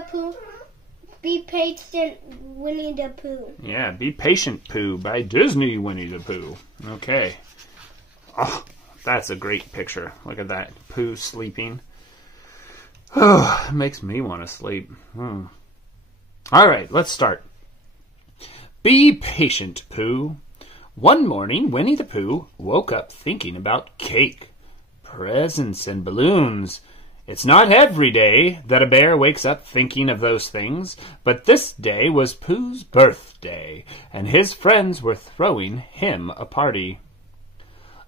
the Pooh. Be Patient, Winnie the Pooh. Yeah, Be Patient, Pooh by Disney Winnie the Pooh. Okay. Oh, that's a great picture. Look at that. Pooh sleeping. Oh, it makes me want to sleep. All right, let's start. Be patient, Pooh. One morning, Winnie the Pooh woke up thinking about cake, presents, and balloons. It's not every day that a bear wakes up thinking of those things, but this day was Pooh's birthday, and his friends were throwing him a party.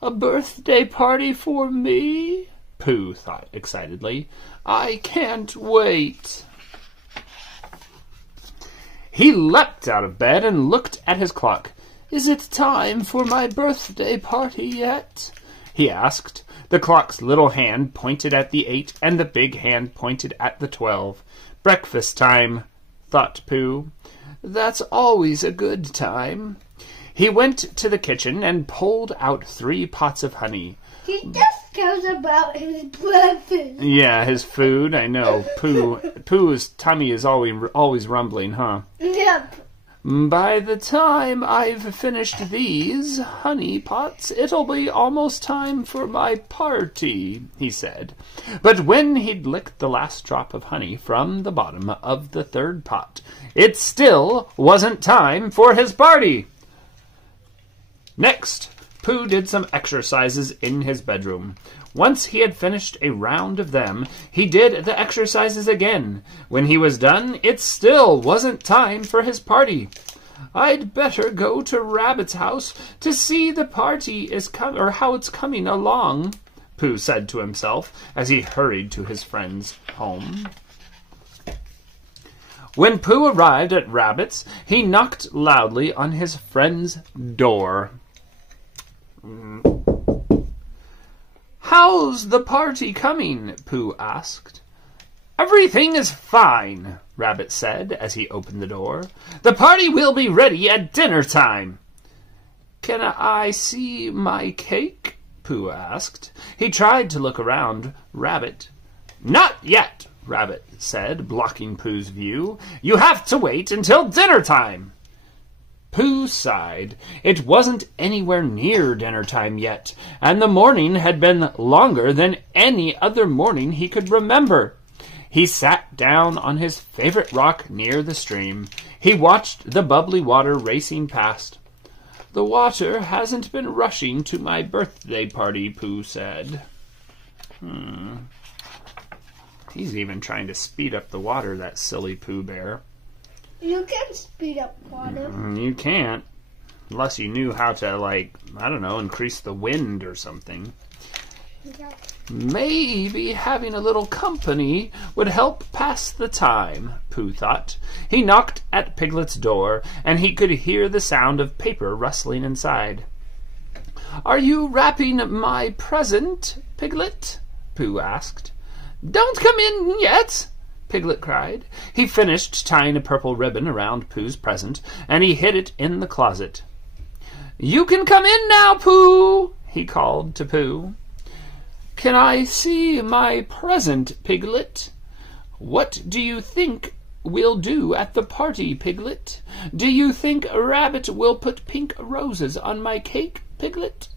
A birthday party for me? Pooh thought excitedly. I can't wait. He leapt out of bed and looked at his clock. Is it time for my birthday party yet? He asked. The clock's little hand pointed at the 8, and the big hand pointed at the 12. Breakfast time, thought Pooh. That's always a good time. He went to the kitchen and pulled out 3 pots of honey. He just cares about his breakfast. Yeah, his food, I know. Pooh's tummy is always rumbling, huh? Yep. By the time I've finished these honey pots, it'll be almost time for my party, he said. But when he'd licked the last drop of honey from the bottom of the 3rd pot, it still wasn't time for his party. Next, Pooh did some exercises in his bedroom. Once he had finished a round of them, he did the exercises again. When he was done, it still wasn't time for his party. I'd better go to Rabbit's house to see the party or how it's coming along, Pooh said to himself as he hurried to his friend's home. When Pooh arrived at Rabbit's, he knocked loudly on his friend's door. How's the party coming? Pooh asked. Everything is fine, Rabbit said as he opened the door. The party will be ready at dinner time. Can I see my cake? Pooh asked. He tried to look around Rabbit. Not yet, Rabbit said, blocking Pooh's view. You have to wait until dinner time. Pooh sighed. It wasn't anywhere near dinner time yet, and the morning had been longer than any other morning he could remember. He sat down on his favorite rock near the stream. He watched the bubbly water racing past. The water hasn't been rushing to my birthday party, Pooh said. He's even trying to speed up the water, that silly Pooh Bear. You can speed up water. You can't. Unless you knew how to, increase the wind or something. Yeah. Maybe having a little company would help pass the time, Pooh thought. He knocked at Piglet's door, and he could hear the sound of paper rustling inside. Are you wrapping my present, Piglet? Pooh asked. Don't come in yet, Piglet cried. He finished tying a purple ribbon around Pooh's present, and he hid it in the closet. You can come in now, Pooh, he called to Pooh. Can I see my present, Piglet? What do you think we'll do at the party, Piglet? Do you think Rabbit will put pink roses on my cake, Piglet?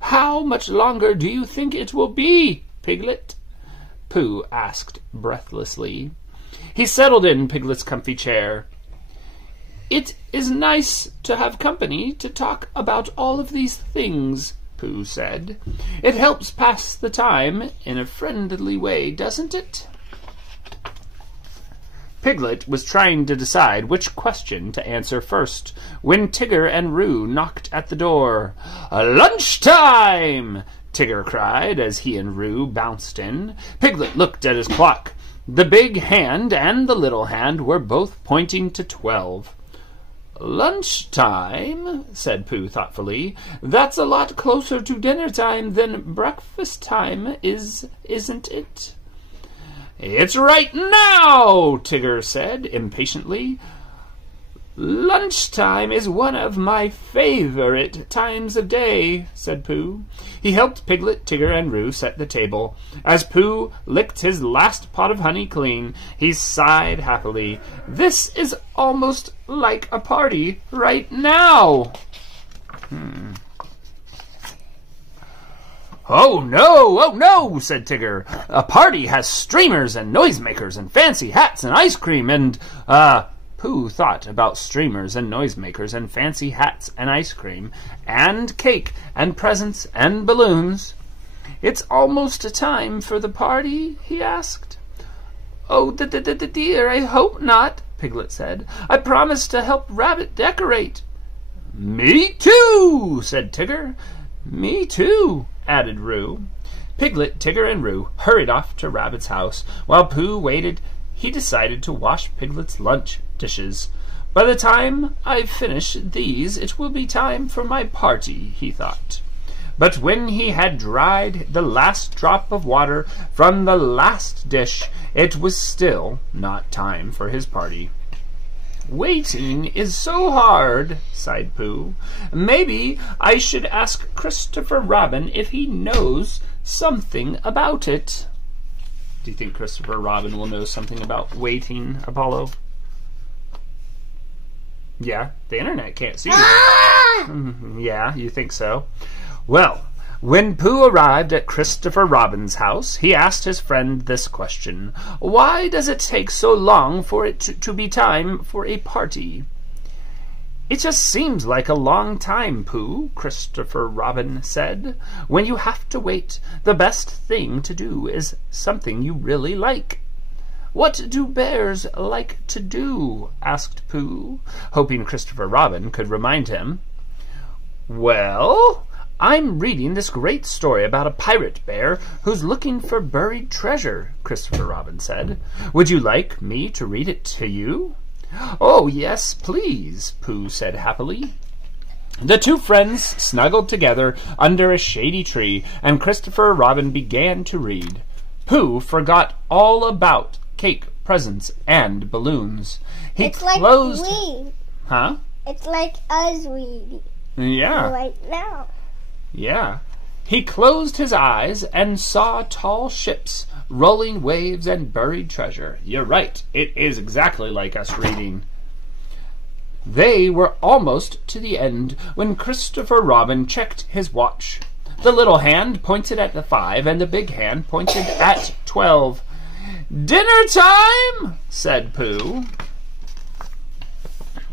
How much longer do you think it will be, Piglet? Pooh asked breathlessly. He settled in Piglet's comfy chair. It is nice to have company to talk about all of these things, Pooh said. It helps pass the time in a friendly way, doesn't it? Piglet was trying to decide which question to answer first when Tigger and Roo knocked at the door. Lunchtime! Tigger cried as he and Roo bounced in. Piglet looked at his clock. The big hand and the little hand were both pointing to 12. Lunchtime, said Pooh thoughtfully. That's a lot closer to dinner time than breakfast time is, isn't it? It's right now, Tigger said impatiently. "Lunchtime is one of my favorite times of day," said Pooh. He helped Piglet, Tigger, and Roo set the table. As Pooh licked his last pot of honey clean, he sighed happily. "This is almost like a party right now." "Oh no, said Tigger. "A party has streamers and noisemakers and fancy hats and ice cream and, Pooh thought about streamers and noisemakers and fancy hats and ice cream and cake and presents and balloons. "It's almost time for the party?" he asked. "Oh, dear, I hope not," Piglet said. "I promised to help Rabbit decorate." "Me too," said Tigger. "Me too," added Roo. Piglet, Tigger, and Roo hurried off to Rabbit's house. While Pooh waited, he decided to wash Piglet's lunch dishes. "By the time I finish these, it will be time for my party," he thought. But when he had dried the last drop of water from the last dish, it was still not time for his party. "Waiting is so hard," sighed Pooh. "Maybe I should ask Christopher Robin if he knows something about it." Do you think Christopher Robin will know something about waiting, Apollo? Yeah, the internet can't see you. Yeah, you think so? Well, when Pooh arrived at Christopher Robin's house, he asked his friend this question: "Why does it take so long for it to be time for a party?" "It just seems like a long time, Pooh," Christopher Robin said. "When you have to wait, the best thing to do is something you really like." "What do bears like to do?" asked Pooh, hoping Christopher Robin could remind him. "Well, I'm reading this great story about a pirate bear who's looking for buried treasure," Christopher Robin said. "Would you like me to read it to you?" "Oh, yes, please," Pooh said happily. The two friends snuggled together under a shady tree, and Christopher Robin began to read. Pooh forgot all about cake, presents, and balloons. It's closed... like we. Huh? It's like us reading. Yeah. Right now. Yeah. He closed his eyes and saw tall ships, rolling waves, and buried treasure. You're right. It is exactly like us reading. They were almost to the end when Christopher Robin checked his watch. The little hand pointed at the 5, and the big hand pointed at 12. "Dinner time!" said Pooh.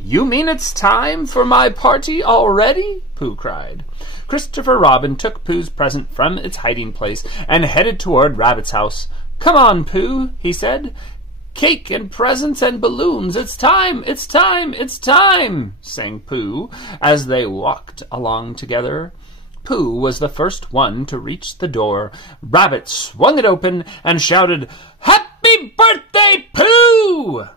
"You mean it's time for my party already?" Pooh cried. Christopher Robin took Pooh's present from its hiding place and headed toward Rabbit's house. "Come on, Pooh," he said. "Cake and presents and balloons. It's time, it's time, it's time," sang Pooh as they walked along together. Pooh was the first one to reach the door. Rabbit swung it open and shouted, "Happy birthday, Pooh!"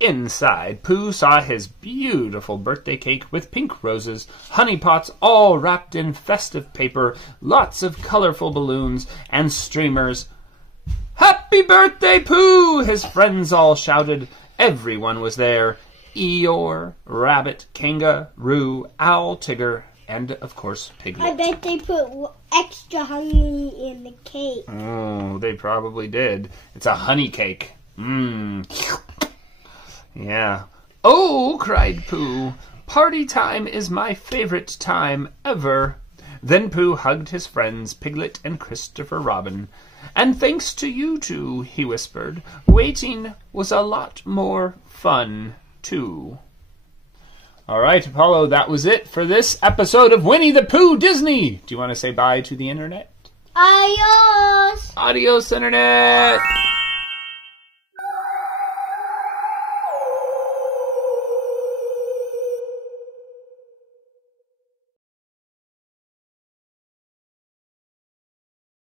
Inside, Pooh saw his beautiful birthday cake with pink roses, honey pots all wrapped in festive paper, lots of colorful balloons and streamers. "Happy birthday, Pooh!" his friends all shouted. Everyone was there. Eeyore, Rabbit, Kangaroo, Owl, Tigger, and, of course, Piglet. I bet they put extra honey in the cake. Oh, they probably did. It's a honey cake. Yeah. "Oh," cried Pooh, "party time is my favorite time ever." Then Pooh hugged his friends, Piglet and Christopher Robin. "And thanks to you two," he whispered, "waiting was a lot more fun, too." All right, Apollo, that was it for this episode of Winnie the Pooh Disney. Do you want to say bye to the internet? Adios! Adios, internet!